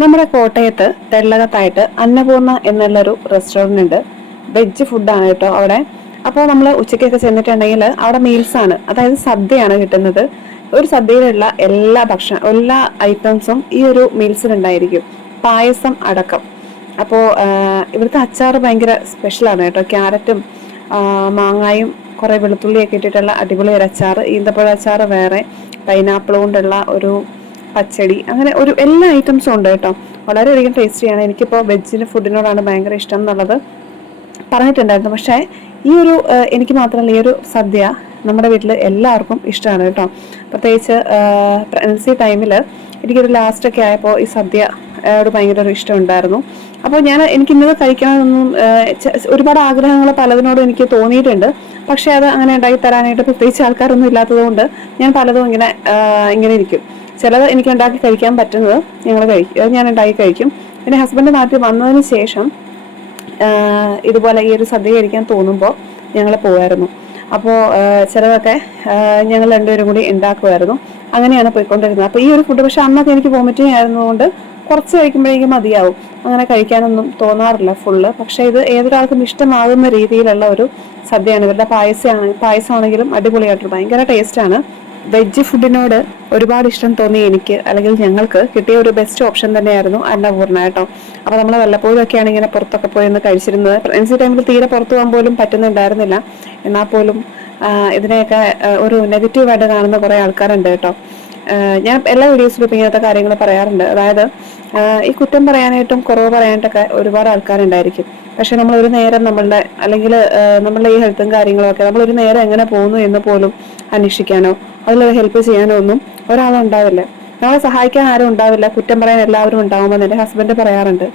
നമ്മുടെ കോട്ടയത്ത് തെള്ളകത്തായിട്ട് അന്നപൂർണ എന്നുള്ളൊരു റെസ്റ്റോറന്റ് ഉണ്ട്. വെജ് ഫുഡാണ് കേട്ടോ അവിടെ. അപ്പോൾ നമ്മൾ ഉച്ചയ്ക്കൊക്കെ ചെന്നിട്ടുണ്ടെങ്കിൽ അവിടെ മീൽസാണ് അതായത് സദ്യയാണ് കിട്ടുന്നത്. ഒരു സദ്യയിലുള്ള എല്ലാ ഭക്ഷണ എല്ലാ ഐറ്റംസും ഈ ഒരു മീൽസിലുണ്ടായിരിക്കും പായസം അടക്കം. അപ്പോൾ ഇവിടുത്തെ അച്ചാർ ഭയങ്കര സ്പെഷ്യലാണ് കേട്ടോ. ക്യാരറ്റും മാങ്ങായും കുറേ വെളുത്തുള്ളിയൊക്കെ ഇട്ടിട്ടുള്ള അടിപൊളി ഒരു അച്ചാർ ഈന്തപ്പഴ അച്ചാർ വേറെ. പൈനാപ്പിൾ കൊണ്ടുള്ള ഒരു പച്ചടി അങ്ങനെ ഒരു എല്ലാ ഐറ്റംസും ഉണ്ട് കേട്ടോ. വളരെയധികം ടേസ്റ്റിയാണ് എനിക്കിപ്പോൾ വെജിന് ഫുഡിനോടാണ് ഭയങ്കര ഇഷ്ടം എന്നുള്ളത് പറഞ്ഞിട്ടുണ്ടായിരുന്നു. പക്ഷേ ഈ ഒരു എനിക്ക് മാത്രമല്ല ഈ ഒരു സദ്യ നമ്മുടെ വീട്ടിൽ എല്ലാവർക്കും ഇഷ്ടമാണ് കേട്ടോ. പ്രത്യേകിച്ച് പ്രഗ്നൻസി ടൈമിൽ എനിക്കൊരു ലാസ്റ്റൊക്കെ ആയപ്പോൾ ഈ സദ്യ യോട് ഭയങ്കര ഒരു ഇഷ്ടം ഉണ്ടായിരുന്നു. അപ്പോൾ ഞാൻ എനിക്ക് ഇന്നത് കഴിക്കണമെന്നൊന്നും ഒരുപാട് ആഗ്രഹങ്ങൾ പലതിനോടും എനിക്ക് തോന്നിയിട്ടുണ്ട്. പക്ഷേ അത് അങ്ങനെ ഉണ്ടാക്കി തരാനായിട്ട് പ്രത്യേകിച്ച് ആൾക്കാരൊന്നും ഇല്ലാത്തതുകൊണ്ട് ഞാൻ പലതും ഇങ്ങനെ ഇങ്ങനെ ഇരിക്കും. ചിലത് എനിക്ക് ഉണ്ടാക്കി കഴിക്കാൻ പറ്റുന്നത് ഞങ്ങൾ കഴിക്കും. അത് ഞാൻ ഉണ്ടാക്കി കഴിക്കും. പിന്നെ ഹസ്ബൻഡ് നാട്ടിൽ വന്നതിന് ശേഷം ഇതുപോലെ ഈ ഒരു സദ്യ കഴിക്കാൻ തോന്നുമ്പോൾ ഞങ്ങൾ പോകായിരുന്നു അപ്പോൾ ചിലതൊക്കെ ഞങ്ങൾ രണ്ടുപേരും കൂടി ഉണ്ടാക്കുമായിരുന്നു അങ്ങനെയാണ് പോയിക്കൊണ്ടിരുന്നത്. അപ്പോൾ ഈ ഒരു ഫുഡ് പക്ഷേ അന്നൊക്കെ എനിക്ക് വോമിറ്റിംഗ് ആയിരുന്നതുകൊണ്ട് കുറച്ച് കഴിക്കുമ്പോഴേക്കും മതിയാവും. അങ്ങനെ കഴിക്കാനൊന്നും തോന്നാറില്ല ഫുള്ള് പക്ഷേ ഇത് ഏതൊരാൾക്കും ഇഷ്ടമാകുന്ന രീതിയിലുള്ള ഒരു സദ്യയാണ്. ഇവരുടെ പായസമാണ് പായസമാണെങ്കിലും അടിപൊളിയായിട്ട് ഭയങ്കര ടേസ്റ്റാണ് വെജ് ഫുഡിനോട് ഒരുപാട് ഇഷ്ടം തോന്നി എനിക്ക്. അല്ലെങ്കിൽ ഞങ്ങൾക്ക് കിട്ടിയ ഒരു ബെസ്റ്റ് ഓപ്ഷൻ തന്നെയായിരുന്നു അന്നപൂർണ കേട്ടോ. അപ്പോൾ നമ്മൾ വല്ലപ്പോഴും ഒക്കെയാണ് ഇങ്ങനെ പുറത്തൊക്കെ പോയി ഒന്ന് കഴിച്ചിരുന്നത്. പ്രഗ്നൻസി ടൈമിൽ തീരെ പുറത്തു പോകാൻ പോലും പറ്റുന്നുണ്ടായിരുന്നില്ല. എന്നാൽ പോലും ഇതിനെയൊക്കെ ഒരു നെഗറ്റീവായിട്ട് കാണുന്ന കുറേ ആൾക്കാരുണ്ട് കേട്ടോ. ഞാൻ എല്ലാ വീഡിയോസിലും ഇങ്ങനത്തെ കാര്യങ്ങൾ പറയാറുണ്ട്. അതായത് ഈ കുറ്റം പറയാനായിട്ടും കുറവ് പറയാനായിട്ടൊക്കെ ഒരുപാട് ആൾക്കാരുണ്ടായിരിക്കും. പക്ഷെ നമ്മൾ ഒരു നേരം നമ്മളുടെ അല്ലെങ്കിൽ നമ്മളുടെ ഈ ഹെൽത്തും കാര്യങ്ങളും ഒക്കെ നമ്മൾ ഒരു നേരം എങ്ങനെ പോകുന്നു എന്ന് പോലും അന്വേഷിക്കാനോ അതിലൊരു ഹെൽപ്പ് ചെയ്യാനോ ഒന്നും ഒരാളും ഉണ്ടാവില്ല. നമ്മളെ സഹായിക്കാൻ ആരും ഉണ്ടാവില്ല. കുറ്റം പറയാൻ എല്ലാവരും ഉണ്ടാവുമെന്ന് എന്റെ ഹസ്ബൻഡ് പറയാറുണ്ട്.